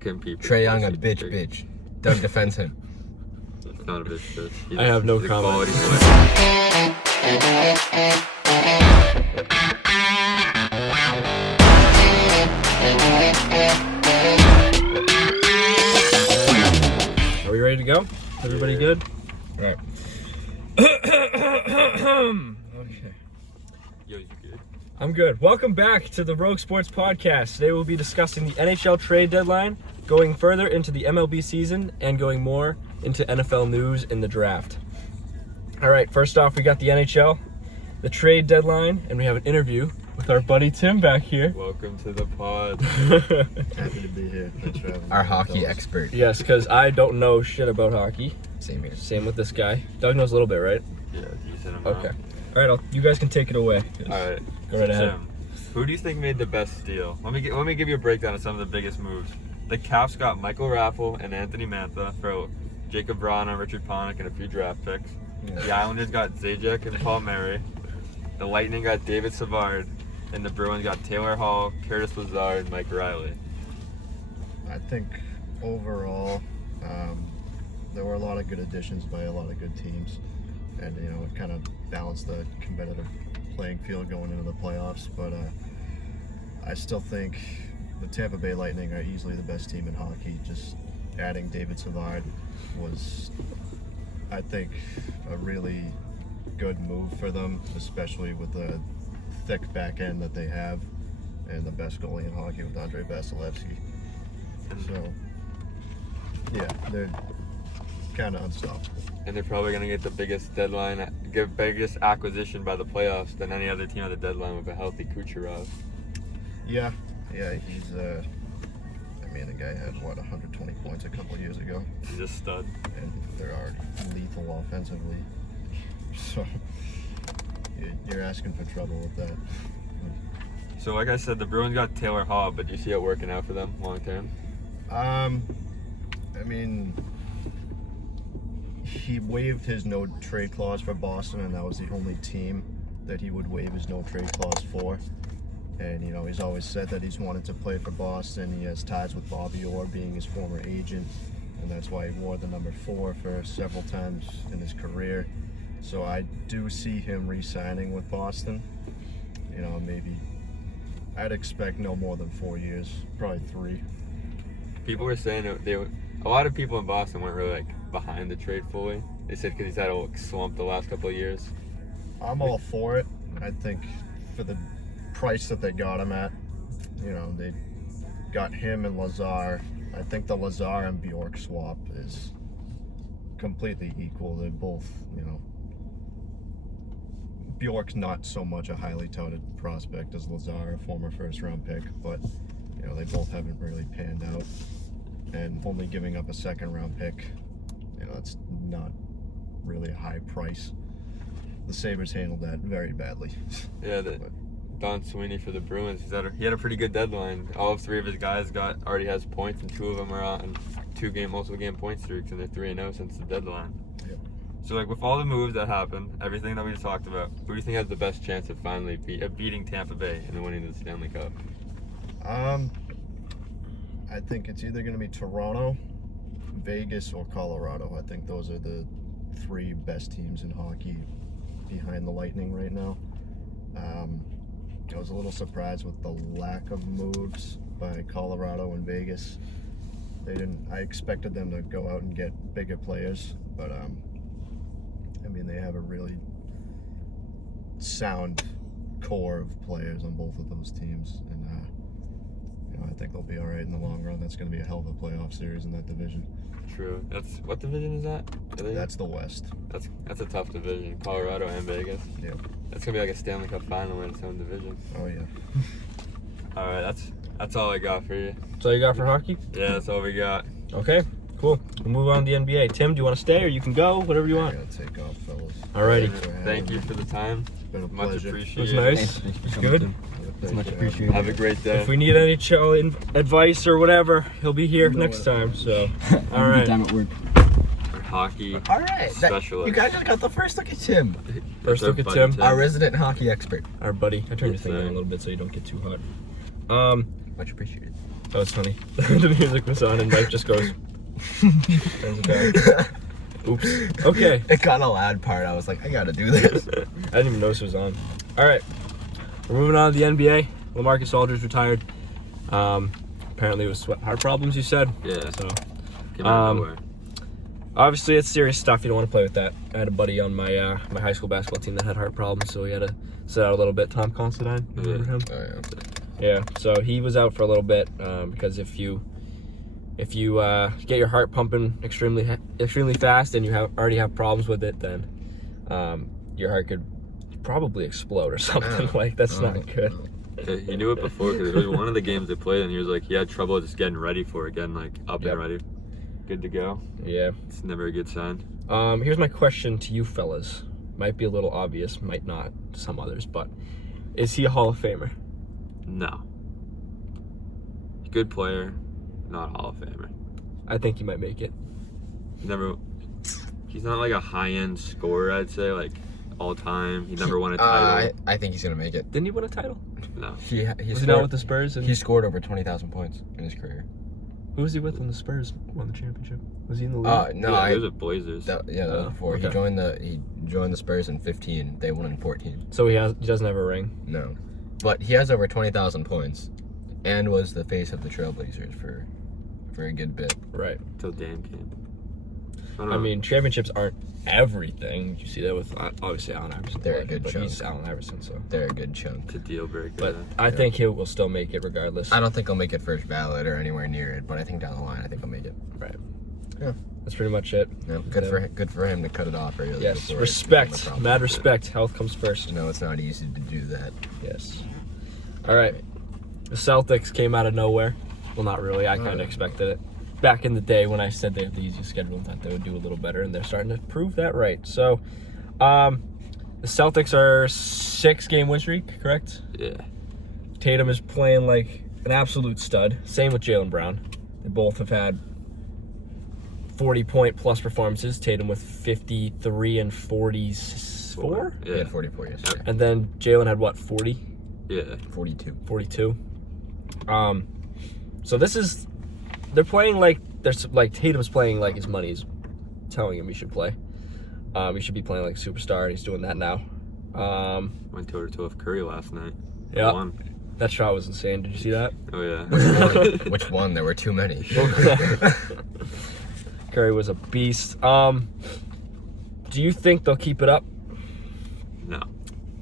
Trae Young, a bitch. Doug defends him. Not a bitch. I have no comment. Quality Are we ready to go? Everybody good? All right. Okay. Yo, you good? I'm good. Welcome back to the Rogue Sports Podcast. Today we'll be discussing the NHL trade deadline, going further into the MLB season, and going more into NFL news in the draft. All right, first off, we got the NHL, the trade deadline, and we have an interview with our buddy Tim back here. Welcome to the pod. Happy to be here. Thanks for having me. Our hockey expert. Yes, because I don't know shit about hockey. Same here. Same with this guy. Doug knows a little bit, right? Yeah, decent amount. Okay. All right, you guys can take it away. All right. Go right ahead. Tim, who do you think made the best deal? Let me give you a breakdown of some of the biggest moves. The Caps got Michael Raffle and Anthony Mantha for Jacob Vrana, Richard Panik, and a few draft picks. Yeah. The Islanders got Zajac and Paul Murray. The Lightning got David Savard. And the Bruins got Taylor Hall, Curtis Lazar, and Mike Riley. I think overall, there were a lot of good additions by a lot of good teams, and it kind of balanced the competitive playing field going into the playoffs. But I still think the Tampa Bay Lightning are easily the best team in hockey. Just adding David Savard was, I think, a really good move for them, especially with the thick back end that they have, and the best goalie in hockey with Andrei Vasilevsky. So, yeah, they're kind of unstoppable. And they're probably going to get the biggest biggest acquisition by the playoffs than any other team at the deadline with a healthy Kucherov. Yeah, he's the guy had 120 points a couple years ago, He's a stud. and they are lethal offensively. So you're asking for trouble with that. So like I said, the Bruins got Taylor Hall, but do you see it working out for them long term? He waived his no trade clause for Boston, and that was the only team that he would waive his no trade clause for. And he's always said that he's wanted to play for Boston. He has ties with Bobby Orr being his former agent, and that's why he wore the number 4 for several times in his career. So I do see him re-signing with Boston. Maybe I'd expect no more than 4 years, probably 3. People were saying a lot of people in Boston weren't really behind the trade fully. They said because he's had a slump the last couple of years. I'm all for it. I think for the price that they got him at, they got him and Lazar. I think the Lazar and Bjork swap is completely equal. They're both, Bjork's not so much a highly touted prospect as Lazar, a former first-round pick, but they both haven't really panned out. And only giving up a second-round pick, that's not really a high price. The Sabres handled that very badly. Yeah, Don Sweeney for the Bruins. He had a pretty good deadline. All 3 of his guys already has points, and 2 of them are on 2 multiple game point streaks, and they're 3-0 since the deadline. Yep. So with all the moves that happened, everything that we just talked about, who do you think has the best chance of finally beating Tampa Bay and then winning the Stanley Cup? I think it's either going to be Toronto, Vegas, or Colorado. I think those are the 3 best teams in hockey behind the Lightning right now. I was a little surprised with the lack of moves by Colorado and Vegas. I expected them to go out and get bigger players, but they have a really sound core of players on both of those teams, and I think they'll be all right in the long run. That's going to be a hell of a playoff series in that division. True. What division is that? That's the West. That's a tough division. Colorado and Vegas. Yeah. That's gonna be like a Stanley Cup final in its own division. Oh yeah. All right, that's all I got for you. That's all you got for hockey? Yeah, that's all we got. Okay, cool. We'll move on to the NBA. Tim, do you want to stay or you can go? Whatever you want. I gotta take off, fellas. Alrighty. Thank you for the time. It's been a Much pleasure. It appreciated. was nice. Thanks for Good. coming, Tim. It's much appreciated. Have a great day. If we need any advice or whatever, he'll be here next time. So, all right. Time at work. Hockey All right. specialist. You guys just got the first look at Tim, First look at Buddy Tim. our resident hockey expert. Our buddy. I turned your thing down a Insane. little bit so you don't get too hot. Much appreciated. That was funny. The music was on and Mike just goes. Turns it down. Oops. Okay. It got a loud part. I was like, I gotta do this. I didn't even notice it was on. All right. We're moving on to the NBA. LaMarcus Aldridge retired. Apparently it was heart problems, you said. Yeah. So, Came out of nowhere. obviously it's serious stuff. You don't want to play with that. I had a buddy on my my high school basketball team that had heart problems, so we had to sit out a little bit. Tom Considine, remember him? Oh, yeah. Yeah, so he was out for a little bit because if you get your heart pumping extremely fast and you already have problems with it, then your heart could probably explode or something. Like that's not good. Yeah, he knew it before because it was one of the games they played, and he was like, he had trouble just getting ready for it, getting like up and ready, good to go. Yeah. It's never a good sign. Here's my question to you fellas. Might be a little obvious, might not to some others, but is he a Hall of Famer? No. Good player, not Hall of Famer. I think he might make it. He's not like a high-end scorer, I'd say, like all time. He never won a title. I think he's gonna make it. Didn't he win a title? No. He Was he scored, not with the Spurs? he scored over 20,000 points in his career. Who was he with when the Spurs won the championship? Was he in the league? No, Yeah, he was with Blazers. that was before. Okay. He joined the Spurs in 15. They won in 14. So he doesn't have a ring. No, but he has over 20,000 points, and was the face of the Trailblazers for a good bit. Right. Until Dan came. I mean, championships aren't everything. You see that with obviously Allen Iverson. They're a good but chunk. he's Allen Iverson, so. They're a good chunk. it's a deal breaker. But I think he will still make it regardless. I don't think he'll make it first ballot or anywhere near it, but I think down the line, I think he'll make it. Right. Yeah. That's pretty much it. Yeah, good for him to cut it off early. Yes. before it Respect. became a problem. Mad respect. Health comes first. You know, it's not easy to do that. Yes. All right. The Celtics came out of nowhere. Well, not really. I kind of expected it. Back in the day when I said they have the easiest schedule and thought they would do a little better, and they're starting to prove that right. So, the Celtics are 6-game win streak, correct? Yeah. Tatum is playing like an absolute stud. Same with Jaylen Brown. They both have had 40-point plus performances. Tatum with 53 and 44? He Yeah. had 44 yesterday. And then Jaylen had what, 40? Yeah. 42. 42. So they're playing like Tatum's playing like his money's telling him he should play. He should be playing like a superstar, and he's doing that now. Went toe-to-toe with Curry last night. Yeah. Won. That shot was insane. Did you see that? Oh, yeah. Which one? There were too many. Curry was a beast. Do you think they'll keep it up? No.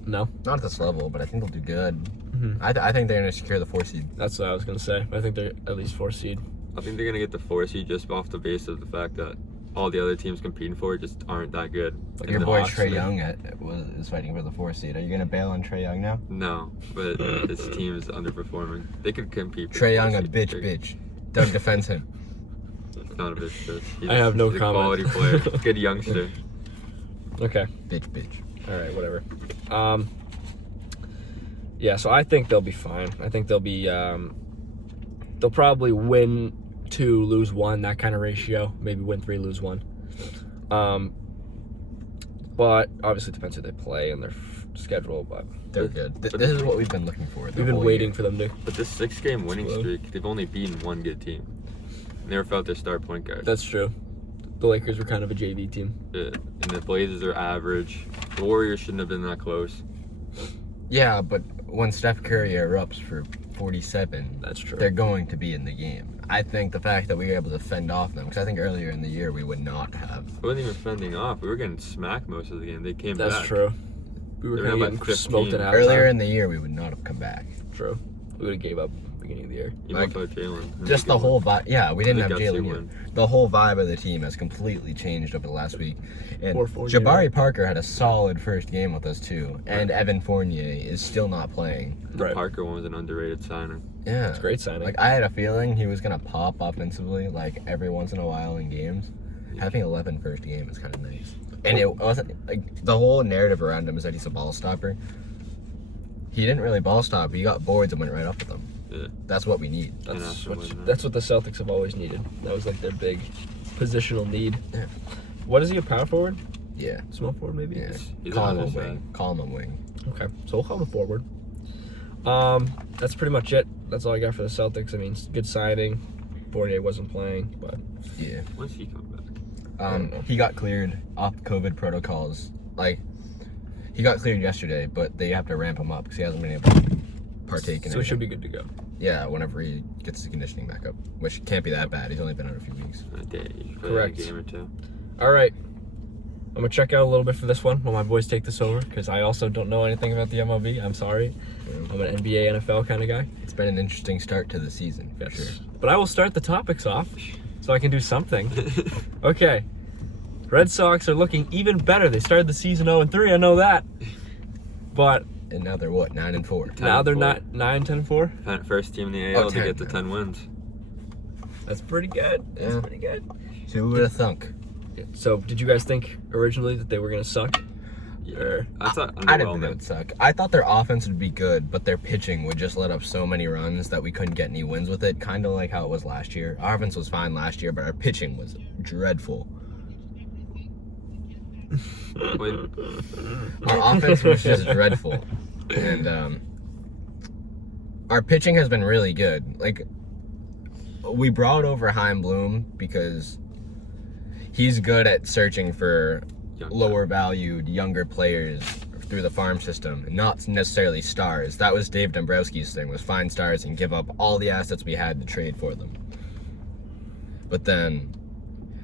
No. Not at this level, but I think they'll do good. Mhm. I think they're going to secure the 4 seed. That's what I was gonna say. I think they're at least 4 seed. I think they're going to get the 4 seed just off the base of the fact that all the other teams competing for it just aren't that good. Like Your the boy Hawks, Trae right? Young is fighting for the 4 seed. Are you going to bail on Trae Young now? No, but this team is underperforming. They could compete. for Trae the Young, 4 a seed. bitch. Doug defends him. Not a bitch. I have no he's comment. a quality player. Good youngster. Okay. Bitch. All right. Whatever. Yeah. So I think they'll be fine. I think they'll be. They'll probably win 2, lose 1, that kind of ratio. Maybe win 3, lose 1. But obviously it depends who they play and their schedule. But They're good. This is what we've been looking for. we've been waiting for them to. But this 6-game winning Explode. streak, they've only beaten one good team. Never felt their star point guard. That's true. The Lakers were kind of a JV team. And the Blazers are average. The Warriors shouldn't have been that close. Yeah, but when Steph Curry erupts for 47, That's true. they're going to be in the game. I think the fact that we were able to fend off them, because I think earlier in the year we would not have. We wasn't even fending off. We were getting smacked most of the game. They came That's back. true. We were They kind were of up by getting smoked at 15. halftime. Earlier in the year we would not have come back. True. We would have gave up beginning of the year. Even Like, without Jalen. Just the whole vibe. Yeah, we didn't have Gutsy Jalen yet. win. The whole vibe of the team has completely changed over the last week. And 4-4 Jabari Parker had a solid first game with us too. And Evan Fournier is still not playing. The Right. Parker one was an underrated signing. Yeah. It's a great signing. Like, I had a feeling he was going to pop offensively, like, every once in a while in games. Having 11 first game is kind of nice. And it wasn't, like, the whole narrative around him is that he's a ball stopper. He didn't really ball stop. He got boards and went right up with them. Yeah. That's what we need. That's Yeah, what the Celtics have always needed. That was like their big positional need. Yeah. What is he, a power forward? Yeah. Small forward, maybe? Yeah. He's Call him on a his wing. Call him a wing. Okay, so we'll call him a forward. That's pretty much it. That's all I got for the Celtics. I mean, good signing. Fournier wasn't playing, but Yeah. When's he coming back? He got cleared off COVID protocols. Like, he got cleared yesterday, but they have to ramp him up because he hasn't been able to partake in it. so he should be good to go. Yeah, whenever he gets his conditioning back up, which can't be that bad. He's only been out a few weeks. A day. Correct. A game or two. All right. I'm going to check out a little bit for this one while my boys take this over because I also don't know anything about the MLB. I'm sorry. I'm an NBA, NFL kind of guy. It's been an interesting start to the season, for sure. But I will start the topics off so I can do something. Okay. Red Sox are looking even better. They started the season 0-3, I know that. But And now they're what, 9-4? now they're 10-4. not 9-10-4. First team in the AL to 10, get to yeah. 10 wins. That's pretty good. That's Yeah. pretty good. So who would have thunk? So, did you guys think originally that they were going to suck? Yeah. I thought I didn't think they underwhelming. would suck. I thought their offense would be good, but their pitching would just let up so many runs that we couldn't get any wins with it. Kind of like how it was last year. Our offense was fine last year, but our pitching was dreadful. When- Our offense was just dreadful. And our pitching has been really good. Like, we brought over Chaim Bloom because he's good at searching for Young lower valued, younger players through the farm system, not necessarily stars. That was Dave Dombrowski's thing, was find stars and give up all the assets we had to trade for them. But then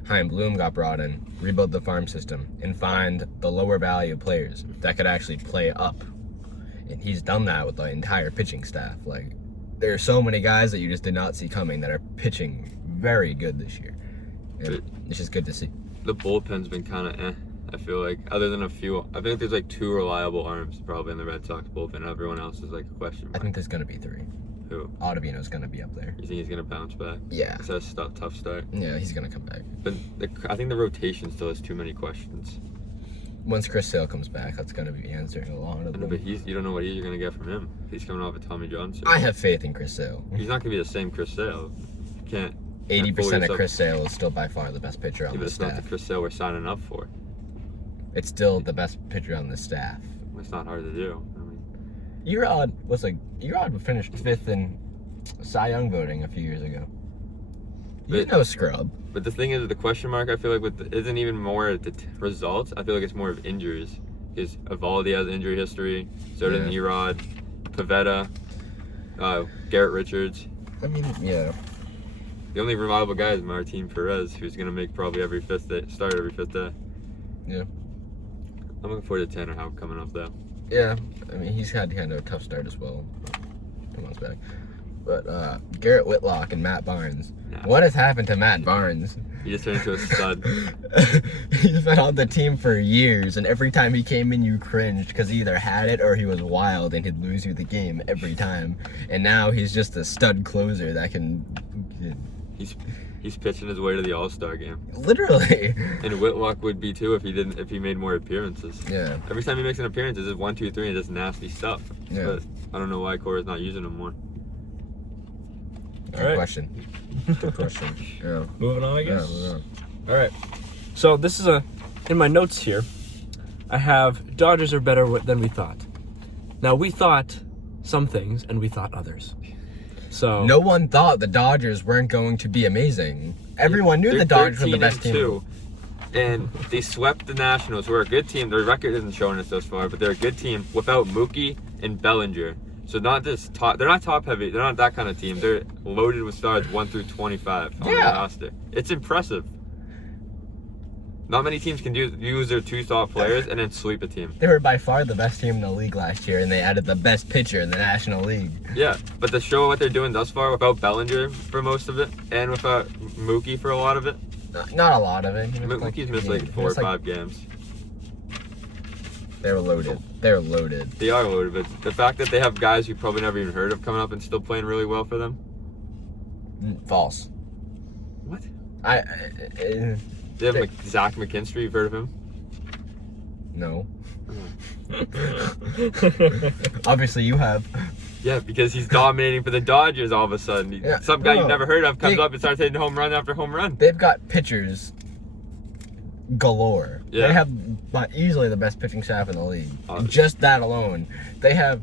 Chaim Bloom got brought in, rebuild the farm system, and find the lower value players that could actually play up. And he's done that with the entire pitching staff. Like, there are so many guys that you just did not see coming that are pitching very good this year. And it's just good to see. The bullpen's been kind of I feel like, other than a few, I think there's like 2 reliable arms probably in the Red Sox bullpen. Everyone else is like a question I mark. think there's going to be 3. Who? Ottavino's going to be up there. You think he's gonna bounce back? Yeah. It's a tough start. Yeah, he's going to come back. But I think the rotation still has too many questions. Once Chris Sale comes back, that's going to be answering a lot of I know, them. but you don't know what you're gonna get from him. He's coming off a Tommy John surgery. I have faith in Chris Sale. He's not gonna be the same Chris Sale. You can't. 80% of Chris Sale is still by far the best pitcher on Yeah, but the it's not staff. the Chris Sale we're signing up for. It's still the best pitcher on the staff. It's not hard to do. I mean, Erod finished 5th in Cy Young voting a few years ago. He's But- no scrub. but the thing is, the question mark I feel like isn't even more the results. I feel like it's more of injuries. Because Evaldi has injury history. So did Yeah. Erod, Pivetta, Garrett Richards. I mean, yeah. The only reliable guy is Martin Perez, who's gonna make probably start every fifth day. Yeah. I'm looking forward to Tanner Houck coming up though. Yeah. I mean, he's had kind of a tough start as well. 2 months back. But Garrett Whitlock and Matt Barnes. Nah. What has happened to Matt Barnes? He just turned into a stud. He's been on the team for years, and every time he came in, you cringed because he either had it or he was wild and he'd lose you the game every time. And now he's just a stud closer that can He's pitching his way to the All-Star game. literally. And Whitlock would be too if he made more appearances. Yeah. Every time he makes an appearance, it's just 1, 2, 3 and just nasty stuff. Yeah. But I don't know why Cora's not using him more. Good right. question. Good question. Yeah. Moving on, I Yeah, guess. yeah. All right. So this is in my notes here, I have Dodgers are better than we thought. Now we thought some things and we thought others. So No one thought the Dodgers weren't going to be amazing. Everyone knew the They're Dodgers were the 13 best and team. 2, and they swept the Nationals, who are a good team. Their record isn't showing us thus far, but they're a good team without Mookie and Bellinger. So not just top. They're not top heavy. They're not that kind of team. They're loaded with stars 1 through 25 on their Yeah. roster. It's impressive. Not many teams can use their 2 top players and then sweep a team. They were by far the best team in the league last year, and they added the best pitcher in the National League. Yeah, but to show what they're doing thus far without Bellinger for most of it and without Mookie for a lot of it. Not a lot of it. He missed Mookie's a missed game. like He 4 or missed, 5 games. They were loaded. They're loaded. They are loaded, but the fact that they have guys you probably never even heard of coming up and still playing really well for them. False. What? They They have Zach McKinstry. You've heard of him? No. Obviously, you have. Yeah, because he's dominating for the Dodgers all of a sudden. Yeah, Some guy no. you've never heard of comes They- up and starts hitting home run after home run. They've got pitchers galore. Yeah. They have easily the best pitching staff in the league. Obviously. Just that alone. They have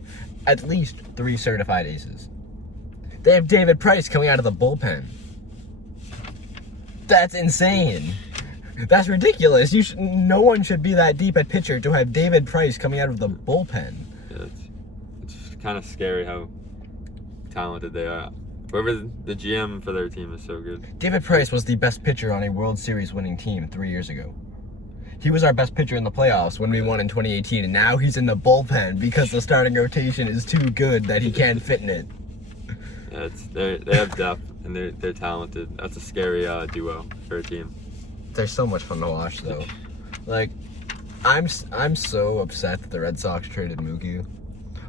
at least 3 certified aces. They have David Price coming out of the bullpen. That's insane. That's ridiculous. No one should be that deep at pitcher to have David Price coming out of the bullpen. Yeah, it's kind of scary how talented they are. Whoever the GM for their team is so good. David Price was the best pitcher on a World Series winning team 3 years ago. He was our best pitcher in the playoffs when we won in 2018, and now he's in the bullpen because the starting rotation is too good that he can't fit in it. Yeah, they have depth and they're talented. That's a scary duo for a team. They're so much fun to watch, though. Like, I'm so upset that the Red Sox traded Mookie,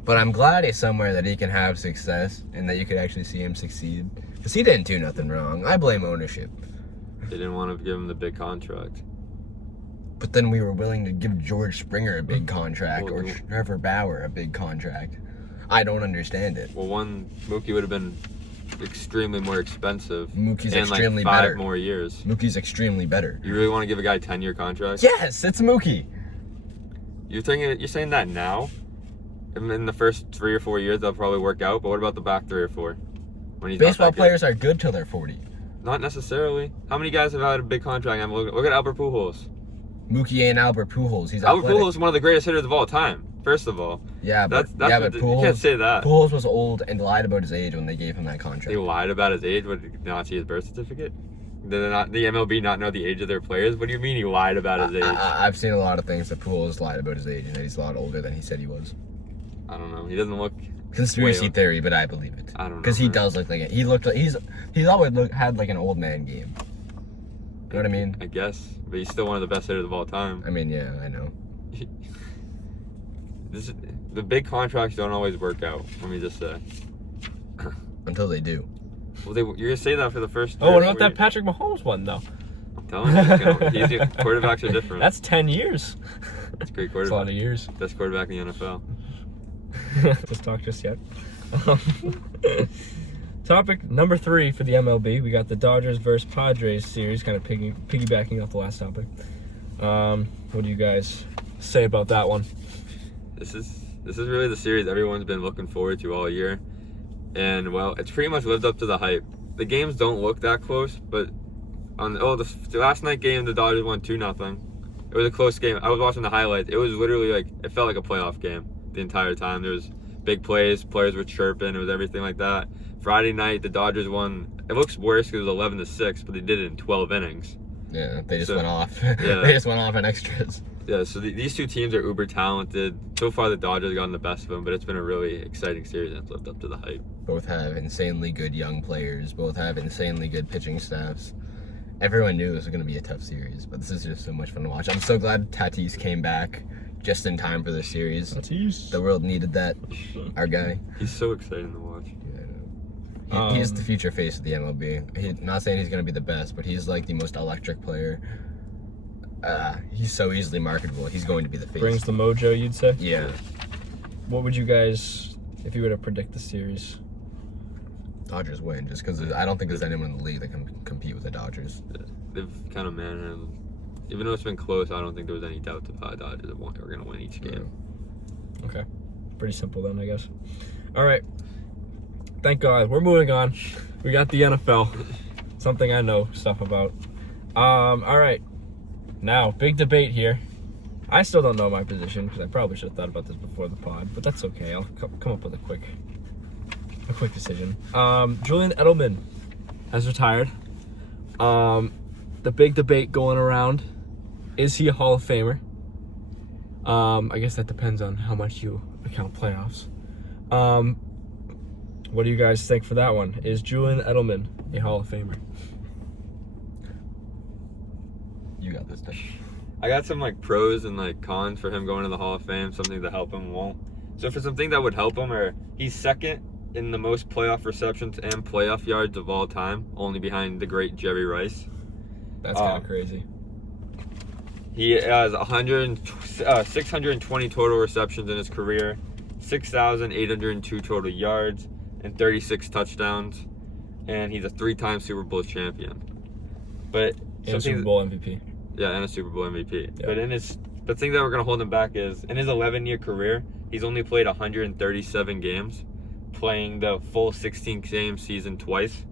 but I'm glad he's somewhere that he can have success and that you could actually see him succeed. Because he didn't do nothing wrong. I blame ownership. They didn't want to give him the big contract. But then we were willing to give George Springer a big contract or Well, Trevor Bauer a big contract. I don't understand it. Well, Mookie would have been extremely more expensive. Mookie's and extremely like 5 better. more years. Mookie's extremely better. You really want to give a guy a 10-year contract? Yes, it's Mookie. You're saying that now? In the first 3 or 4 years, that'll probably work out. But what about the back 3 or 4? When he's not Baseball that good? players are good till they're 40. Not necessarily. How many guys have had a big contract? Look at Albert Pujols. Mookie ain't Albert Pujols. He's Albert athletic. Pujols is one of the greatest hitters of all time. First of all, Yeah, but but Pujols, you can't say that. Pujols was old and lied about his age when they gave him that contract. They lied about his age. Did they not see his birth certificate? Did the MLB not know the age of their players? What do you mean he lied about his age? I've seen a lot of things that Pujols lied about his age and that he's a lot older than he said he was. I don't know. He doesn't look. Conspiracy Way- theory, but I believe it. I don't know. Because he man. does look like it. He looked like he's always had like an old man game. You know what I mean? I guess, but he's still one of the best hitters of all time. I mean, yeah, I know. The big contracts don't always work out. Let me just say. Until they do. Well, you're gonna say that for the first. Oh, what 3 or about 4 that years. Patrick Mahomes one though? I'm telling you, quarterbacks are different. That's 10 years. That's a great That's a lot of quarterback. years. Best quarterback in the NFL. Just talk just yet. Topic number 3 for the MLB. We got the Dodgers versus Padres series, kind of piggybacking off the last topic. What do you guys say about that one? This is really the series everyone's been looking forward to all year, and well, it's pretty much lived up to the hype. The games don't look that close, but the last night game the Dodgers won 2-0. It was a close game. I was watching the highlights. It was literally it felt like a playoff game the entire time. There was big plays, players were chirping, it was everything like that. Friday night the Dodgers won. It looks worse because it was 11-6, but they did it in 12 innings. Yeah, they just So- went off. Yeah. They just went off in extras. Yeah, so these two teams are uber talented. So far, the Dodgers have gotten the best of them, but it's been a really exciting series and it's lived up to the hype. Both have insanely good young players. Both have insanely good pitching staffs. Everyone knew it was going to be a tough series, but this is just so much fun to watch. I'm so glad Tatis came back just in time for this series. Tatis. The world needed that. Our guy. He's so exciting to watch. He's the future face of the MLB. Not saying he's going to be the best, but he's like the most electric player. He's so easily marketable. He's going to be the face. Brings the mojo, you'd say? Yeah. What would you guys, if you were to predict the series? Dodgers win, just because I don't think there's anyone in the league that can compete with the Dodgers. They've kind of manhandled. Even though it's been close, I don't think there was any doubt that the Dodgers were going to win each game. Okay. Pretty simple then, I guess. All right. Thank God. We're moving on. We got the NFL. Something I know stuff about. All right. Now, big debate here. I still don't know my position because I probably should have thought about this before the pod, but that's okay. I'll come up with a quick decision. Julian Edelman has retired. The big debate going around, is he a Hall of Famer? I guess that depends on how much you account playoffs. What do you guys think for that one? Is Julian Edelman a Hall of Famer? You got this, Dick. I got some pros and cons for him going to the Hall of Fame, something to help him won't. So for something that would help him, he's second in the most playoff receptions and playoff yards of all time, only behind the great Jerry Rice. That's kind of crazy. He has 620 total receptions in his career, 6,802 total yards, and 36 touchdowns, and he's a 3-time Super Bowl champion. But And a Super Bowl MVP. Yeah, and a Super Bowl MVP. Yeah. But the thing that we're gonna hold him back is in his 11-year career, He's only played 137 games, playing the full 16-game season twice.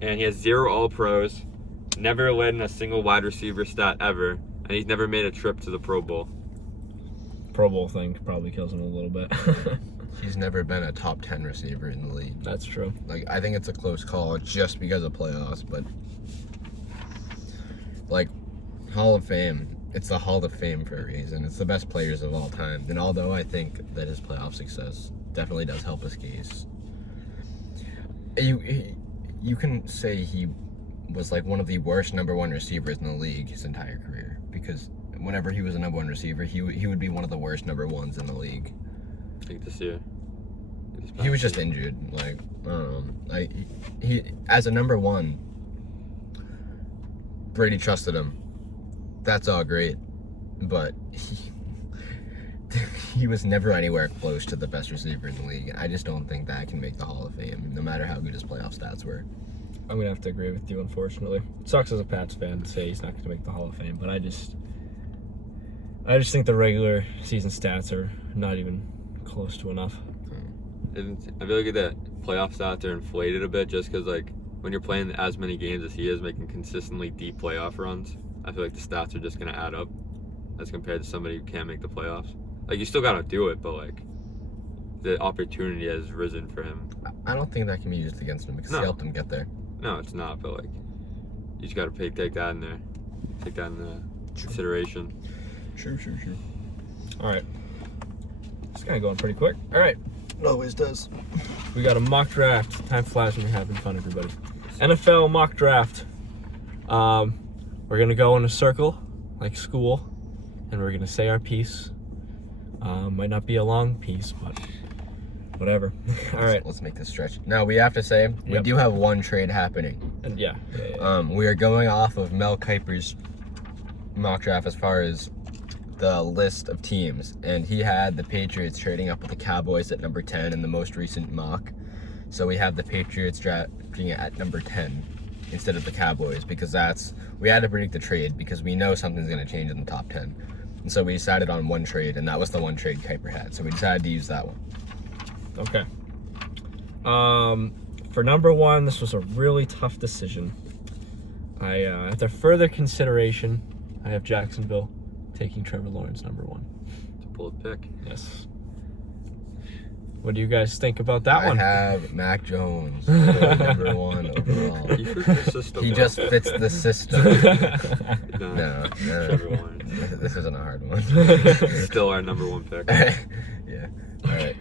And he has 0 All-Pros, never led in a single wide receiver stat ever, and he's never made a trip to the Pro Bowl. Pro Bowl thing probably kills him a little bit. He's never been a top 10 receiver in the league. That's true. Like, I think it's a close call just because of playoffs, but like, Hall of Fame, it's the Hall of Fame for a reason. It's the best players of all time. And although I think that his playoff success definitely does help his case, you can say he was like one of the worst number 1 receivers in the league his entire career, because whenever he was a number 1 receiver, he would be one of the worst number 1s in the league. I think this year. He was just injured. Like, I don't know. Like, he as a number 1, Brady trusted him. That's all great, but he was never anywhere close to the best receiver in the league. I just don't think that can make the Hall of Fame, no matter how good his playoff stats were. I'm going to have to agree with you, unfortunately. It sucks as a Pats fan to say he's not going to make the Hall of Fame, but I just think the regular season stats are not even close to enough. And I feel like the playoff stats are inflated a bit just because, like, when you're playing as many games as he is, making consistently deep playoff runs, I feel like the stats are just going to add up as compared to somebody who can't make the playoffs. Like, you still got to do it, but, like, the opportunity has risen for him. I don't think that can be used against him because he helped him get there. No, it's not, but, like, you just got to take that in there. Take that into consideration. Sure. All right. It's kind of going pretty quick. All right. It always does. We got a mock draft. Time flies when you're having fun, everybody. NFL mock draft. We're going to go in a circle, like school, and we're going to say our piece. Might not be a long piece, but whatever. All right. Let's make this stretch. Now, we have to say, we do have one trade happening. And yeah. We are going off of Mel Kiper's mock draft as far as the list of teams, and he had the Patriots trading up with the Cowboys at number 10 in the most recent mock. So we have the Patriots drafting at number 10 instead of the Cowboys, because we had to predict the trade because we know something's going to change in the top 10. And so we decided on one trade, and that was the one trade Kiper had. So we decided to use that one. Okay. For number 1, this was a really tough decision. After further consideration, I have Jacksonville taking Trevor Lawrence number 1. It's a bold pick. Yes. What do you guys think about that one? I have Mac Jones, number 1 overall. He fits the system. He just fits the system. No. Trevor Lawrence. This isn't a hard one. Still our number 1 pick. Yeah. All right.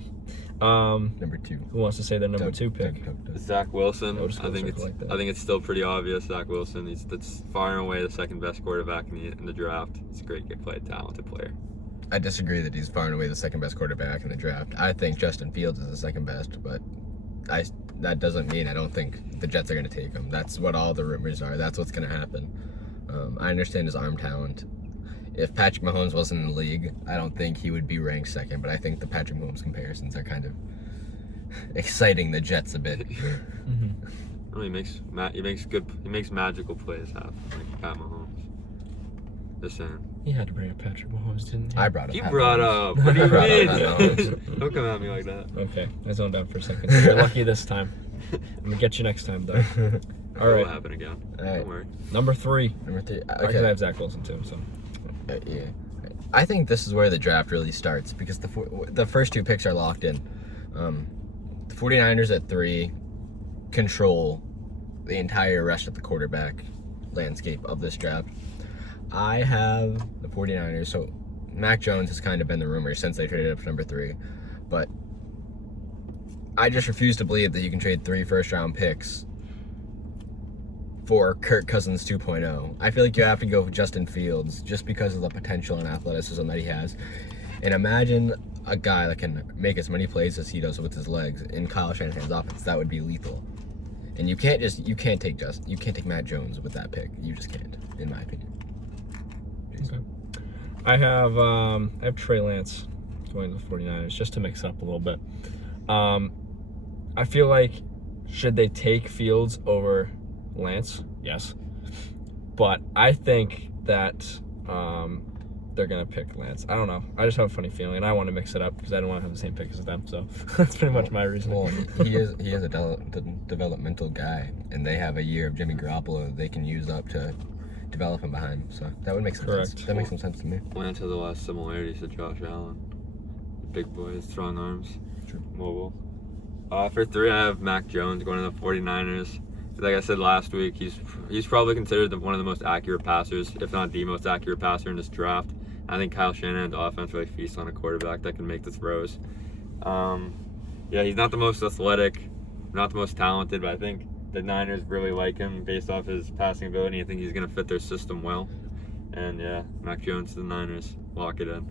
Number 2. Who wants to say their number 2 pick? Zach Wilson. I'll just go I think it's still pretty obvious. Zach Wilson. That's far and away the second best quarterback in the draft. He's a great talented player. I disagree that he's far and away the second best quarterback in the draft. I think Justin Fields is the second best, but that doesn't mean I don't think the Jets are going to take him. That's what all the rumors are. That's what's going to happen. I understand his arm talent. If Patrick Mahomes wasn't in the league, I don't think he would be ranked second, but I think the Patrick Mahomes comparisons are kind of exciting the Jets a bit. Mm-hmm. Well, he makes magical plays happen, like Pat Mahomes. Just saying. You had to bring up Patrick Mahomes, didn't you? I brought up You Pat brought Mahomes. up. What do you brought up mean? Pat Mahomes. Don't come at me like that. Okay, I zoned out for a second. You're lucky this time. I'm gonna get you next time, though. All right. It'll happen again. All right. Don't worry. Number 3. Number 3. Because I have Zach Wilson too. So. Yeah. I think this is where the draft really starts because the first 2 picks are locked in. The 49ers at 3 control the entire rest of the quarterback landscape of this draft. I have the 49ers, so Mac Jones has kind of been the rumor since they traded up to number 3, but I just refuse to believe that you can trade 3 first-round picks for Kirk Cousins 2.0. I feel like you have to go with Justin Fields just because of the potential and athleticism that he has. And imagine a guy that can make as many plays as he does with his legs in Kyle Shanahan's offense. That would be lethal. And you can't take Matt Jones with that pick. You just can't, in my opinion. Okay. I have Trey Lance going to the 49ers just to mix it up a little bit. I feel like should they take Fields over Lance? Yes. But I think that they're going to pick Lance. I don't know. I just have a funny feeling, and I want to mix it up because I don't want to have the same pick as them. So that's pretty much my reasoning. Well, he is a developmental guy, and they have a year of Jimmy Garoppolo they can use up to develop him behind. So that would make some sense. That makes some sense to me. Lance has a lot of similarities to Josh Allen. Big boy, strong arms, True. mobile. For 3, I have Mac Jones going to the 49ers. Like I said last week, he's probably considered one of the most accurate passers, if not the most accurate passer in this draft. I think Kyle Shanahan's offense really feasts on a quarterback that can make the throws. He's not the most athletic, not the most talented, but I think the Niners really like him based off his passing ability. I think he's going to fit their system well. And yeah, Mac Jones to the Niners. Lock it in.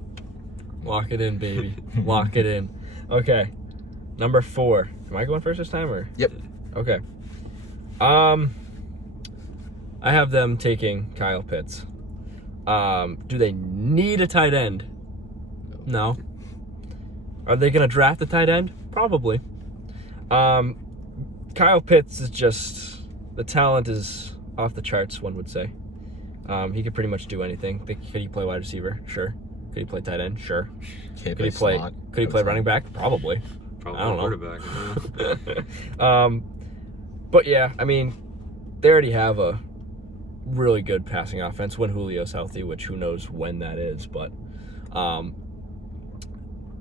Lock it in, baby. Lock it in. Okay. Number 4. Am I going first this time or? Yep. Okay. I have them taking Kyle Pitts. Do they need a tight end? No. Are they going to draft a tight end? Probably. Kyle Pitts is just, the talent is off the charts, one would say. He could pretty much do anything. Could he play wide receiver? Sure. Could he play tight end? Sure. Could he play running back? Probably. Probably I don't know. Quarterback. But yeah, I mean, they already have a really good passing offense when Julio's healthy, which who knows when that is. But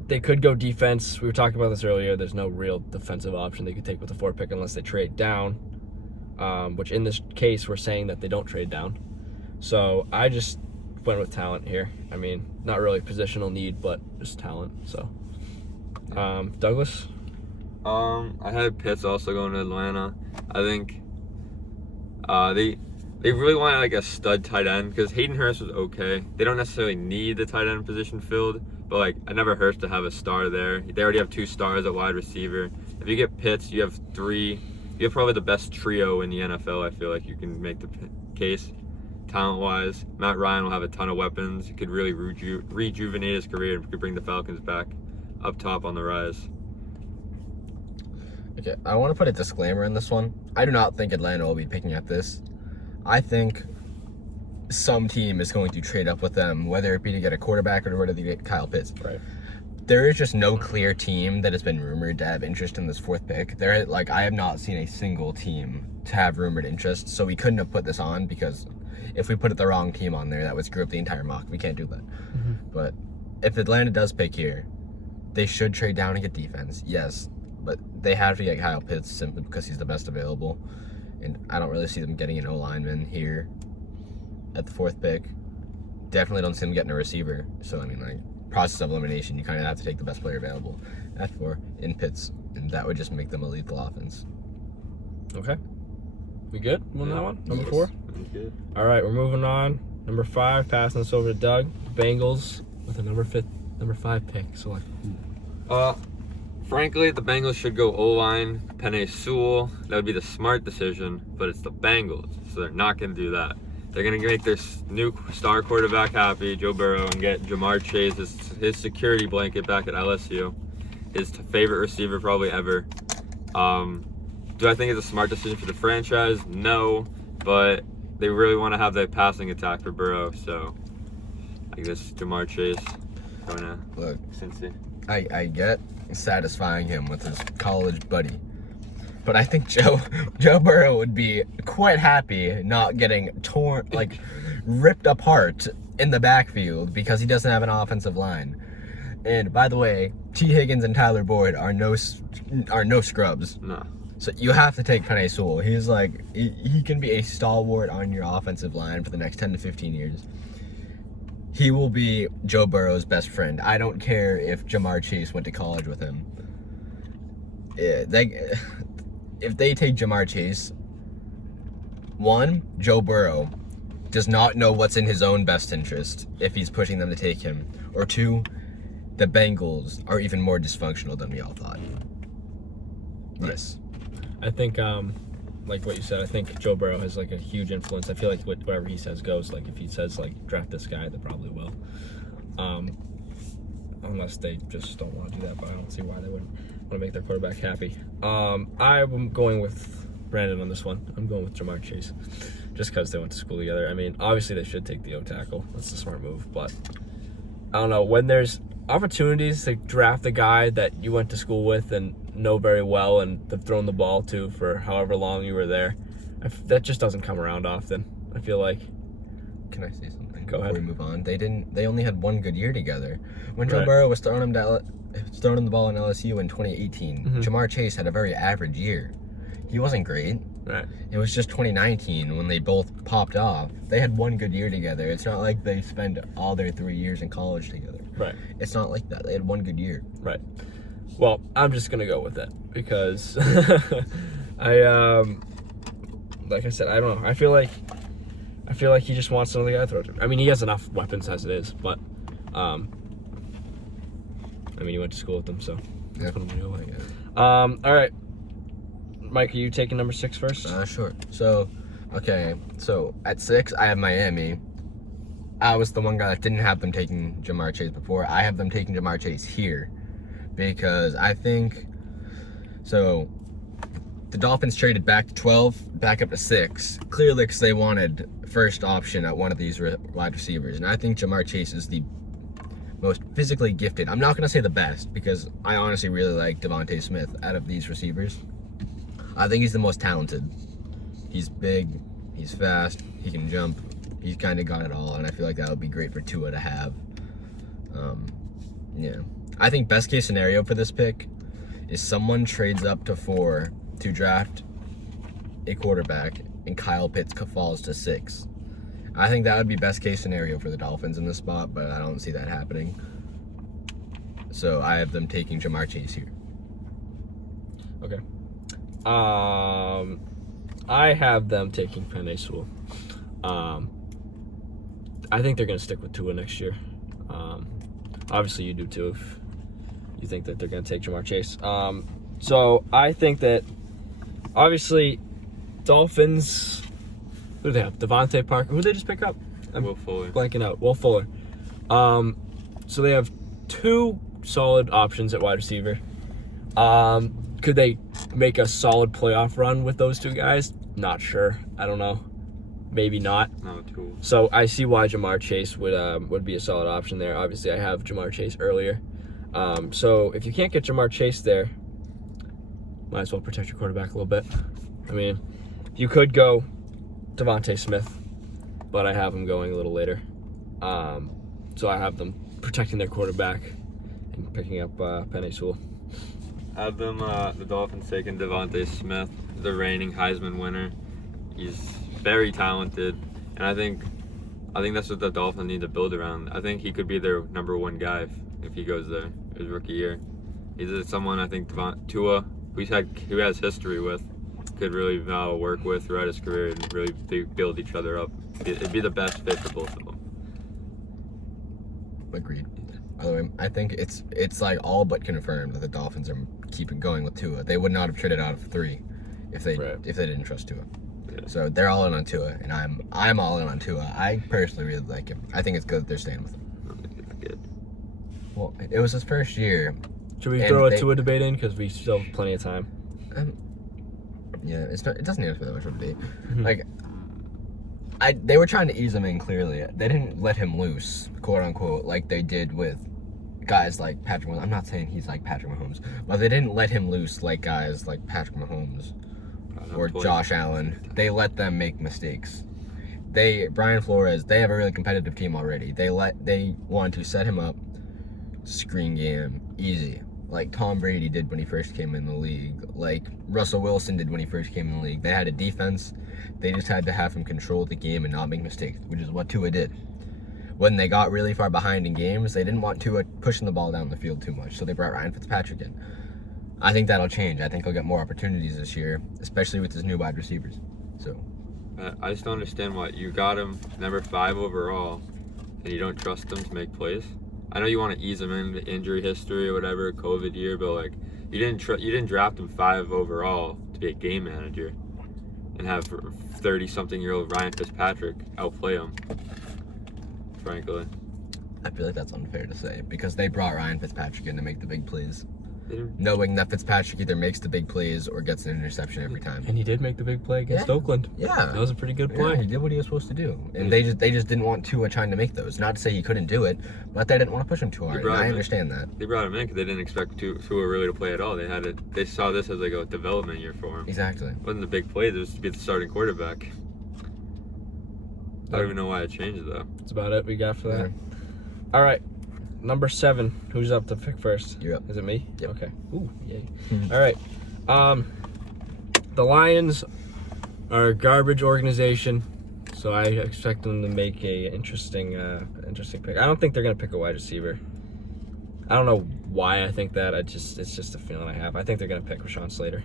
they could go defense. We were talking about this earlier. There's no real defensive option they could take with the 4 pick unless they trade down, which in this case, we're saying that they don't trade down. So I just went with talent here. I mean, not really positional need, but just talent. So, Douglas? I had Pitts also going to Atlanta. I think they really want like a stud tight end because Hayden Hurst was okay. They don't necessarily need the tight end position filled, but like it never hurts to have a star there. They already have 2 stars at wide receiver. If you get Pitts, you have 3. You have probably the best trio in the NFL. I feel like you can make the case. Talent-wise, Matt Ryan will have a ton of weapons. He could really rejuvenate his career and could bring the Falcons back up top on the rise. Okay, I want to put a disclaimer in this one. I do not think Atlanta will be picking at this. I think some team is going to trade up with them, whether it be to get a quarterback or whether they get Kyle Pitts. Right. There is just no clear team that has been rumored to have interest in this 4th pick. I have not seen a single team to have rumored interest, so we couldn't have put this on because if we put the wrong team on there, that would screw up the entire mock. We can't do that. Mm-hmm. But if Atlanta does pick here, they should trade down and get defense, yes. But they have to get Kyle Pitts simply because he's the best available. And I don't really see them getting an O-lineman here at the 4th pick. Definitely don't see them getting a receiver. So, I mean, like, process of elimination, you kind of have to take the best player available at 4 in Pitts. And that would just make them a lethal offense. Okay. We good on that one? Number Yes. 4? Good. All right, we're moving on. Number 5, passing this over to Doug. Bengals with a number 5 pick. So, like, Frankly, the Bengals should go O-line, Penei Sewell. That would be the smart decision, but it's the Bengals, so they're not going to do that. They're going to make their new star quarterback happy, Joe Burrow, and get Jamar Chase, his security blanket back at LSU. His favorite receiver probably ever. Do I think it's a smart decision for the franchise? No, but they really want to have that passing attack for Burrow, so I guess Jamar Chase going to Cincy. I get satisfying him with his college buddy, but I think Joe Burrow would be quite happy not getting ripped apart in the backfield because he doesn't have an offensive line. And by the way, T. Higgins and Tyler Boyd are no scrubs. No. So you have to take Penei Sewell. He's he can be a stalwart on your offensive line for the next 10 to 15 years. He will be Joe Burrow's best friend. I don't care if Jamar Chase went to college with him. If they take Jamar Chase, 1, Joe Burrow does not know what's in his own best interest if he's pushing them to take him. Or 2, the Bengals are even more dysfunctional than we all thought. Yes. I think, like what you said, I think Joe Burrow has like a huge influence. I feel like whatever he says goes. Like if he says like draft this guy, they probably will. Unless they just don't want to do that, but I don't see why they wouldn't want to make their quarterback happy. I'm going with Brandon on this one. I'm going with Jamar Chase, just because they went to school together. I mean, obviously they should take the O tackle. That's the smart move, but I don't know, when there's opportunities to draft a guy that you went to school with and know very well and have thrown the ball to for however long you were there, that just doesn't come around often, I feel like. Can I say something Go before ahead. we move on? They only had one good year together. When Joe Right. Burrow was throwing him the ball in LSU in 2018, Mhm. Jamar Chase had a very average year. He wasn't great. Right. It was just 2019 when they both popped off. They had one good year together. It's not like they spent all their 3 years in college together. Right. It's not like that. They had one good year. Right. Well, I'm just gonna go with it because like I said, I don't know. I feel like he just wants another guy to throw to. I mean, he has enough weapons as it is, but I mean, he went to school with them, so Yeah. that's what I'm gonna go with. All right, Mike, are you taking number 6 first? Sure. So at 6, I have Miami. I was the one guy that didn't have them taking Jamar Chase before. I have them taking Jamar Chase here because I think so. The Dolphins traded back to 12, back up to 6, clearly because they wanted first option at one of these wide receivers. And I think Jamar Chase is the most physically gifted. I'm not going to say the best because I honestly really like Devontae Smith out of these receivers. I think he's the most talented. He's big, he's fast, he can jump. He's kind of got it all, and I feel like that would be great for Tua to have. Yeah. I think best case scenario for this pick is someone trades up to 4 to draft a quarterback, and Kyle Pitts falls to 6. I think that would be best case scenario for the Dolphins in this spot, but I don't see that happening. So I have them taking Jamar Chase here. Okay. I have them taking Penei Sewell. I think they're going to stick with Tua next year. Obviously, you do too if you think that they're going to take Jamar Chase. So I think that, obviously, Dolphins, who do they have? Devontae Parker. Who did they just pick up? I'm Will Fuller. blanking out. Will Fuller. So they have 2 solid options at wide receiver. Could they make a solid playoff run with those 2 guys? Not sure. I don't know. Maybe not. No, Tua. So I see why Jamar Chase would be a solid option there. Obviously, I have Jamar Chase earlier. So if you can't get Jamar Chase there, might as well protect your quarterback a little bit. I mean, you could go Devontae Smith, but I have him going a little later. So I have them protecting their quarterback and picking up Penei Sewell. Have them, the Dolphins taking Devontae Smith, the reigning Heisman winner. He's very talented, and I think that's what the Dolphins need to build around. I think he could be their number 1 guy if he goes there his rookie year. He's someone I think Tua, who has history with, could really work with throughout his career and really build each other up. It'd be the best fit for both of them. Agreed. By the way, I think it's like all but confirmed that the Dolphins are keeping going with Tua. They would not have traded out of 3 if they didn't trust Tua. Yeah. So they're all in on Tua, and I'm all in on Tua. I personally really like him. I think it's good that they're staying with him. Good. Well, it was his first year. Should we And throw a they- Tua debate in? Because we still have plenty of time. Yeah, it doesn't need to be that much of a debate. Mhm. Like, they were trying to ease him in clearly. They didn't let him loose, quote unquote, like they did with guys like Patrick Mahomes. I'm not saying he's like Patrick Mahomes, but they didn't let him loose like guys like Patrick Mahomes or Josh Allen. They let them make mistakes. Brian Flores, they have a really competitive team already. They want to set him up, screen game, easy. Like Tom Brady did when he first came in the league. Like Russell Wilson did when he first came in the league. They had a defense. They just had to have him control the game and not make mistakes, which is what Tua did. When they got really far behind in games, they didn't want Tua pushing the ball down the field too much, so they brought Ryan Fitzpatrick in. I think that'll change. I think he'll get more opportunities this year, especially with his new wide receivers. So I just don't understand why you got him number 5 overall, and you don't trust him to make plays. I know you want to ease him into injury history or whatever, COVID year, but like you didn't draft him 5 overall to be a game manager and have 30-something-year-old Ryan Fitzpatrick outplay him. Frankly, I feel like that's unfair to say because they brought Ryan Fitzpatrick in to make the big plays. knowing that Fitzpatrick either makes the big plays or gets an interception every time. And he did make the big play against Yeah. Oakland. Yeah. That was a pretty good play. Yeah, he did what he was supposed to do. And they just didn't want Tua trying to make those. Not to say he couldn't do it, but they didn't want to push him too hard. And I understand that. They brought him in because they didn't expect Tua really to play at all. They saw this as like a development year for him. Exactly. It wasn't a big play. It was to be the starting quarterback. I don't even know why it changed though. That's about it we got for that. Yeah. All right. Number 7. Who's up to pick first? You're up. Is it me? Yep. Okay. Ooh, yay. Mhm. All right. The Lions are a garbage organization, so I expect them to make a interesting pick. I don't think they're gonna pick a wide receiver. I don't know why I think that. It's just a feeling I have. I think they're gonna pick Rashawn Slater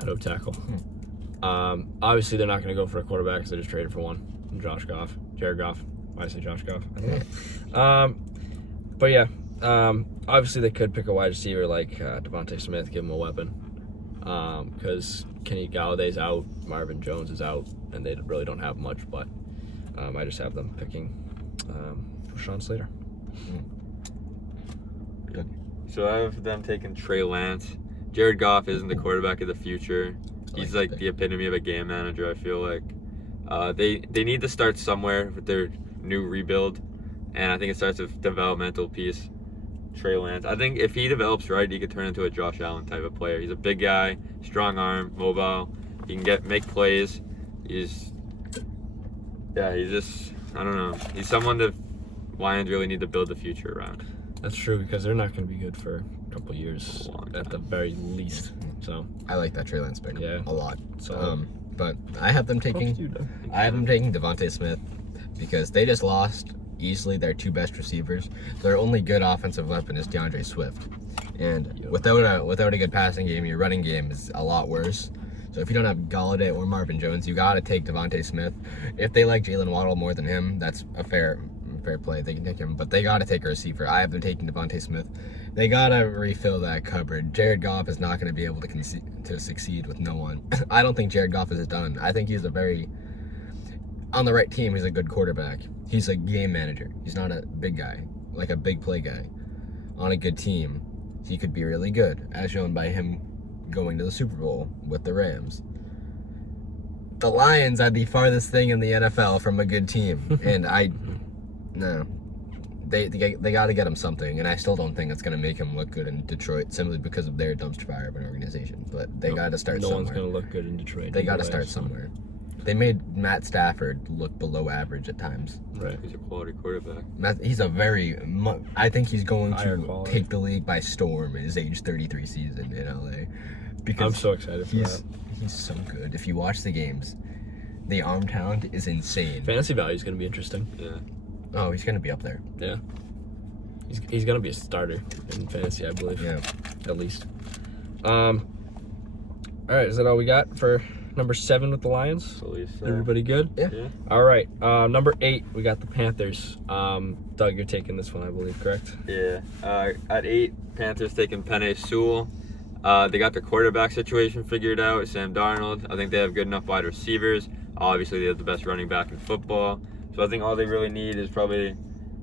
at O tackle. Obviously they're not gonna go for a quarterback because they just traded for one. Jared Goff. Why did I say Josh Goff? I don't know. But yeah, obviously they could pick a wide receiver like Devontae Smith, give him a weapon. Because Kenny Galladay's out, Marvin Jones is out, and they really don't have much. But I just have them picking Rashawn Slater. Good. So I have them taking Trey Lance. Jared Goff isn't the quarterback of the future. He's like the epitome of a game manager, I feel like. They need to start somewhere with their new rebuild, and I think it starts with developmental piece. Trey Lance. I think if he develops right, he could turn into a Josh Allen type of player. He's a big guy, strong arm, mobile. He can make plays. He's just, I don't know. He's someone that Lions really need to build the future around. That's true because they're not going to be good for a couple years at the very least. So I like that Trey Lance pick a lot. So but I have them taking Devontae Smith because they just lost easily their 2 best receivers. Their only good offensive weapon is DeAndre Swift, and without a good passing game, your running game is a lot worse. So if you don't have Galladay or Marvin Jones, you got to take Devontae Smith. If they like Jalen Waddle more than him, that's a fair play. They can take him, but they got to take a receiver. I have them taking Devontae Smith. They got to refill that cupboard. Jared Goff is not going to be able to succeed with no one. I don't think Jared Goff is done. I think he's on the right team, he's a good quarterback. He's a game manager. He's not a big guy, like a big play guy. On a good team, he could be really good, as shown by him going to the Super Bowl with the Rams. The Lions are the farthest thing in the NFL from a good team, and they got to get him something, and I still don't think it's going to make him look good in Detroit simply because of their dumpster fire of an organization. But they got to start somewhere. No one's going to look good in Detroit. They got to start somewhere. They made Matt Stafford look below average at times. Right. He's a quality quarterback. He's I think he's going to take the league by storm in his age 33 season in LA. Because I'm so excited for that. He's so good. If you watch the games, the arm talent is insane. Fantasy value is going to be interesting. Yeah. Oh, he's going to be up there. Yeah. He's going to be a starter in fantasy, I believe. Yeah. At least. All right, is that all we got for number 7 with the Lions? Everybody good? Yeah. All right. Number 8, we got the Panthers. Doug, you're taking this one, I believe, correct? Yeah. At 8, Panthers taking Penei Sewell. They got their quarterback situation figured out. Sam Darnold. I think they have good enough wide receivers. Obviously, they have the best running back in football. So I think all they really need is probably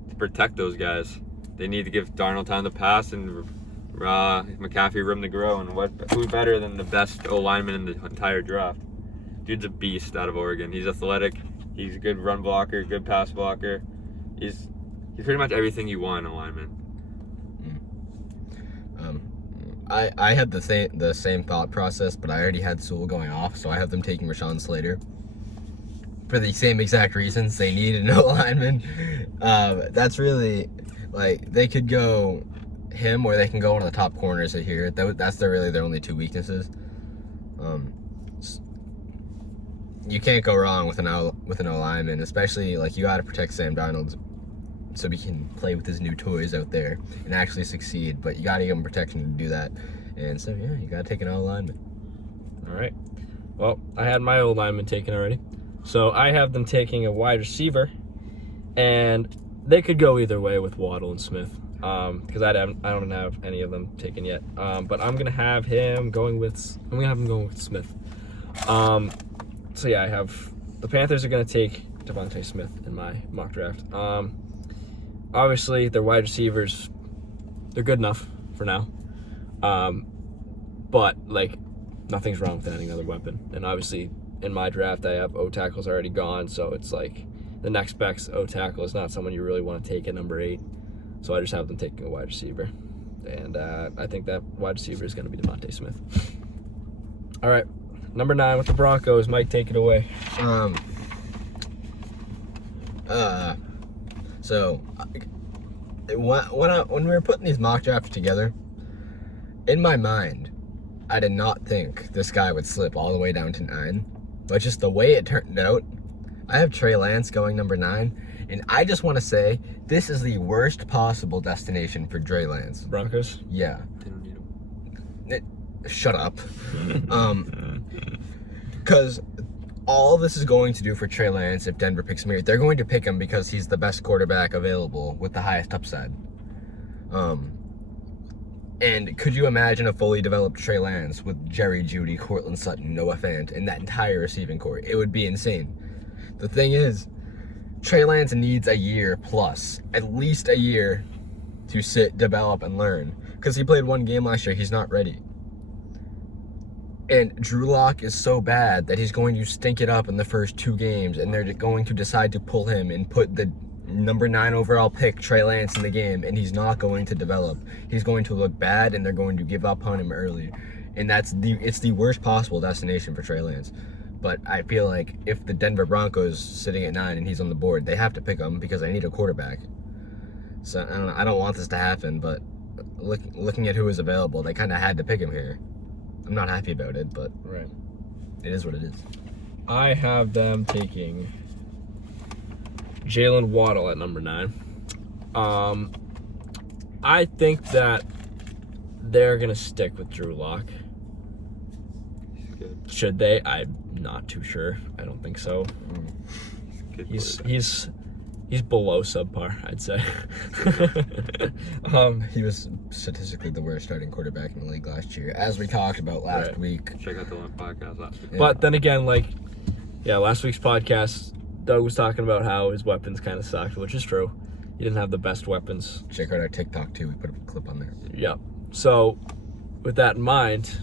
to protect those guys. They need to give Darnold time to pass and McCaffrey room to grow. And who's better than the best O-lineman in the entire draft? Dude's a beast out of Oregon. He's athletic. He's a good run blocker, good pass blocker. He's pretty much everything you want in a lineman. I had the same thought process, but I already had Sewell going off, so I have them taking Rashawn Slater. For the same exact reasons, they need an O-lineman. That's really, they could go him or they can go one of the top corners here. That's really their only 2 weaknesses. You can't go wrong with an O-lineman, especially, you got to protect Sam Darnold so he can play with his new toys out there and actually succeed, but you got to give him protection to do that. And so, yeah, you got to take an O-lineman. All right. Well, I had my O-lineman taken already. So I have them taking a wide receiver, and they could go either way with Waddle and Smith, because I don't have any of them taken yet. But I'm gonna have him going with Smith. So yeah, I have the Panthers are gonna take Devontae Smith in my mock draft. Obviously their wide receivers, they're good enough for now. But like, nothing's wrong with adding another weapon. And obviously, in my draft, I have O tackle's already gone, so it's like the next best O tackle is not someone you really want to take at number 8. So I just have them taking a wide receiver, and I think that wide receiver is going to be DeVonta Smith. All right, number 9 with the Broncos. Mike, take it away. So when we were putting these mock drafts together, in my mind, I did not think this guy would slip all the way down to 9, but just the way it turned out, I have Trey Lance going number 9, and I just want to say this is the worst possible destination for Trey Lance. Broncos? Yeah. They don't need him. Shut up. Because all this is going to do for Trey Lance, if Denver picks him here, they're going to pick him because he's the best quarterback available with the highest upside. And could you imagine a fully developed Trey Lance with Jerry Jeudy, Courtland Sutton, Noah Fant, and that entire receiving core? It would be insane. The thing is, Trey Lance needs a year plus, at least a year, to sit, develop, and learn. Because he played 1 game last year, he's not ready. And Drew Lock is so bad that he's going to stink it up in the first 2 games, and they're going to decide to pull him and put the number 9 overall pick, Trey Lance, in the game, and he's not going to develop. He's going to look bad, and they're going to give up on him early. And it's the worst possible destination for Trey Lance. But I feel like if the Denver Broncos sitting at 9 and he's on the board, they have to pick him because I need a quarterback. So I don't want this to happen, but looking at who is available, they kind of had to pick him here. I'm not happy about it, but Right. it is what it is. I have them taking Jalen Waddle at number 9. I think that they're going to stick with Drew Lock. He's good. Should they? I'm not too sure. I don't think so. Good He's quarterback. below subpar, I'd say. He was statistically the worst starting quarterback in the league last year, as we talked about last Right. week. Check out the podcast last week. Yeah. But then again, last week's podcast, Doug was talking about how his weapons kind of sucked, which is true. He didn't have the best weapons. Check out our TikTok too. We put a clip on there. Yep. So, with that in mind,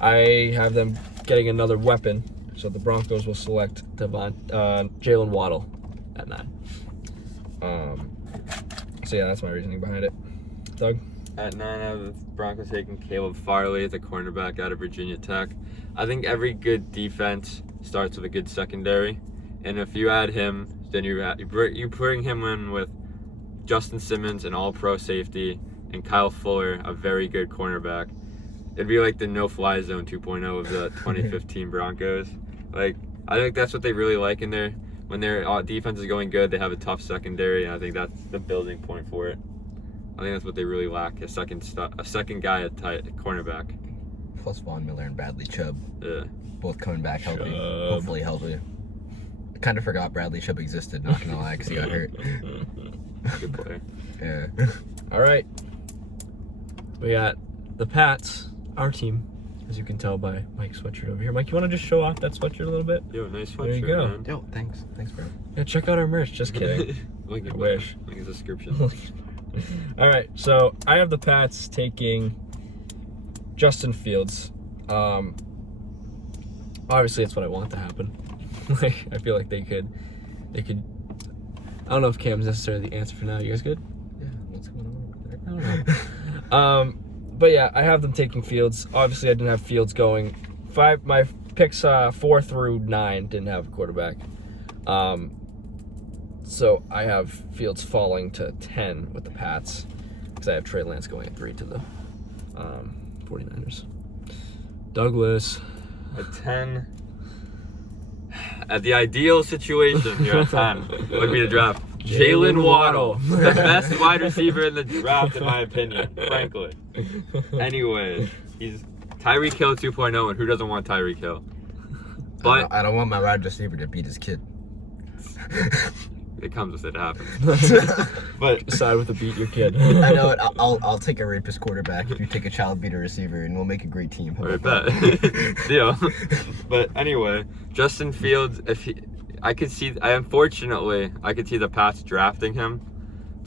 I have them getting another weapon. So the Broncos will select Jalen Waddle at 9. So yeah, that's my reasoning behind it. Doug? At 9, I have the Broncos taking Caleb Farley as a cornerback out of Virginia Tech. I think every good defense starts with a good secondary. And if you add him, then you bring him in with Justin Simmons, an all-pro safety, and Kyle Fuller, a very good cornerback. It'd be like the no-fly zone 2.0 of the 2015 Broncos. I think that's what they really like in there. When their defense is going good, they have a tough secondary, and I think that's the building point for it. I think that's what they really lack, a second guy at cornerback. Plus Von Miller and Bradley Chubb, Yeah. both coming back healthy. Chubb. Hopefully healthy. I kind of forgot Bradley Chubb existed, not gonna lie, because he got hurt. Good player. Yeah. All right. We got the Pats, our team, as you can tell by Mike's sweatshirt over here. Mike, you want to just show off that sweatshirt a little bit? Yo, nice There you sweatshirt, go. man. Yo, thanks, bro. Yeah, check out our merch. Just kidding. Link I in wish. Link in the description. All right, so I have the Pats taking Justin Fields. Obviously, it's what I want to happen. I feel like they could. I don't know if Cam's necessarily the answer for now. You guys good? Yeah, what's going on over there? I don't know. But yeah, I have them taking Fields. Obviously, I didn't have Fields going. My picks 4 through 9 didn't have a quarterback. So I have Fields falling to 10 with the Pats because I have Trey Lance going at 3 to the 49ers. Douglas. At 10, at the ideal situation, you're at 10, would be the draft. Jalen Waddle, the best wide receiver in the draft, in my opinion, frankly. Anyways, he's Tyreek Hill 2.0, and who doesn't want Tyreek Hill? But I don't want my wide receiver to beat his kid. it comes with it happens. But Decide with a beat your kid. I know it. I'll take a rapist quarterback if you take a child beater receiver, and we'll make a great team. How I about bet. that? Deal. But anyway, Justin Fields, I could see the Pats drafting him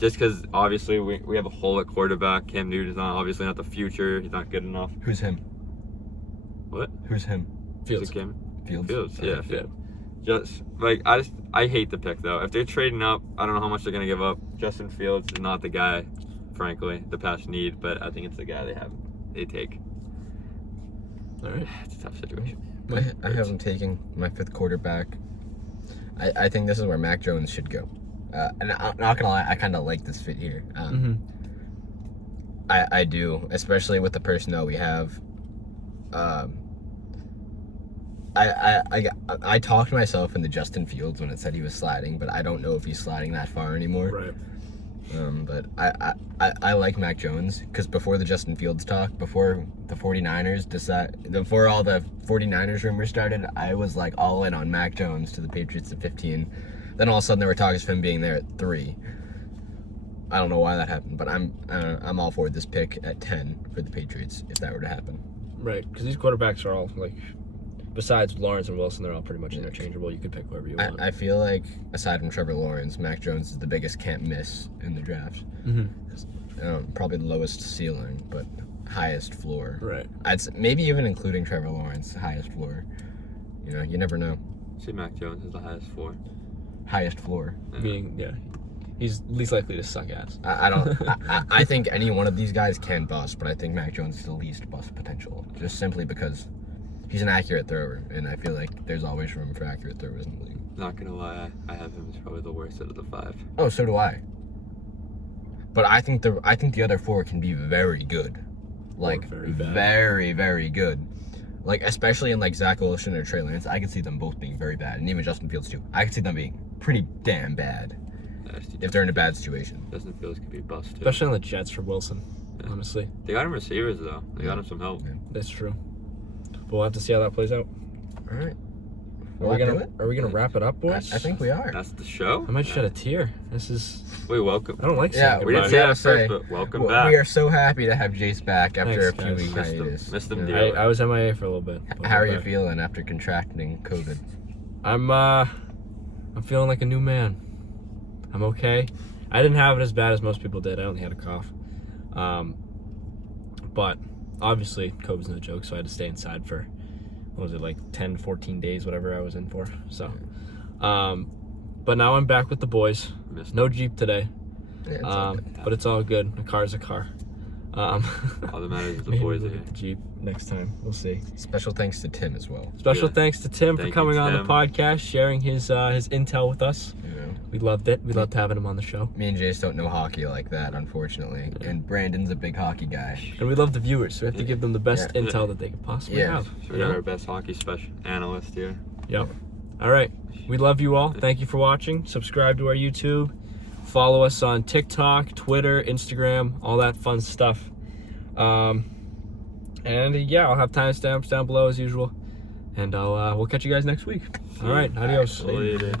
Just because obviously we have a hole at quarterback. Cam Newton's obviously not the future. He's not good enough. Who's him? What? Who's him? Fields. Is it Cam? Fields. Fields. Yeah. Yeah. Fields. Just like I hate the pick though. If they're trading up, I don't know how much they're gonna give up. Justin Fields is not the guy, frankly, the Pats need, but I think it's the guy they take. All right. It's a tough situation. I have him taking my 5th quarterback. I think this is where Mac Jones should go. And I'm not gonna lie, I kind of like this fit here. I do, especially with the personnel we have. I talked myself into Justin Fields when it said he was sliding, but I don't know if he's sliding that far anymore. Right. But I like Mac Jones because before the Justin Fields talk, before the 49ers before all the 49ers rumors started, I was like all in on Mac Jones to the Patriots at 15. Then all of a sudden there were talks of him being there at 3. I don't know why that happened, but I'm all for this pick at 10 for the Patriots if that were to happen. Right, because these quarterbacks are all like, besides Lawrence and Wilson, they're all pretty much interchangeable. You could pick whoever you want. I feel like aside from Trevor Lawrence, Mac Jones is the biggest can't miss in the draft. Probably the lowest ceiling, but highest floor. Right. Maybe even including Trevor Lawrence, highest floor. You never know. See, Mac Jones is the highest floor. Highest floor. He's least likely to suck ass. I think any one of these guys can bust, but I think Mac Jones is the least bust potential, just simply because he's an accurate thrower, and I feel like there's always room for accurate throwers in the league. Not gonna lie, I have him as probably the worst out of the 5. Oh, so do I. But I think the other 4 can be very good, like very bad. very, very good. Like especially in like Zach Wilson or Trey Lance, I could see them both being very bad, and even Justin Fields too. I could see them being pretty damn bad if they're in a bad situation. Justin Fields could be a bust too. Especially on the Jets for Wilson, honestly. They got him receivers though. They got him some help. Yeah. That's true. But we'll have to see how that plays out. All right. Are we gonna wrap it up, boys? I think we are. That's the show. I might shed a tear. This is. We welcome. I don't like saying Yeah, goodbye. We didn't say that at first, but welcome back. We are so happy to have Jace back after Thanks, a few guys. week hiatus. Missed them You know. dearly. I was MIA for a little bit. but How are we're you back. feeling after contracting COVID? I'm feeling like a new man. I'm okay. I didn't have it as bad as most people did. I only had a cough. But obviously COVID's no joke, so I had to stay inside for, what was it, like 10, 14 days, whatever I was in for. So, but now I'm back with the boys. Missed No Jeep today. Yeah, it's all good. But it's all good. A car's a car. All that matters is the maybe boys we'll are here. get the Jeep next time. We'll see. Special thanks to Tim as well. Special Yeah. thanks to Tim for Thank you, coming on the Tim. podcast, sharing his intel with us. You know, We loved it. We loved having him on the show. me and Jace don't know hockey like that, unfortunately, and Brandon's a big hockey guy. And we love the viewers, so we have to give them the best Yeah. intel that they could possibly Yeah. have. So you we got know? our best hockey special analyst here. Yep. All right. We love you all. Thank you for watching. Subscribe to our YouTube. Follow us on TikTok, Twitter, Instagram, all that fun stuff. And yeah, I'll have timestamps down below as usual. And we'll catch you guys next week. All right. Adios. Later.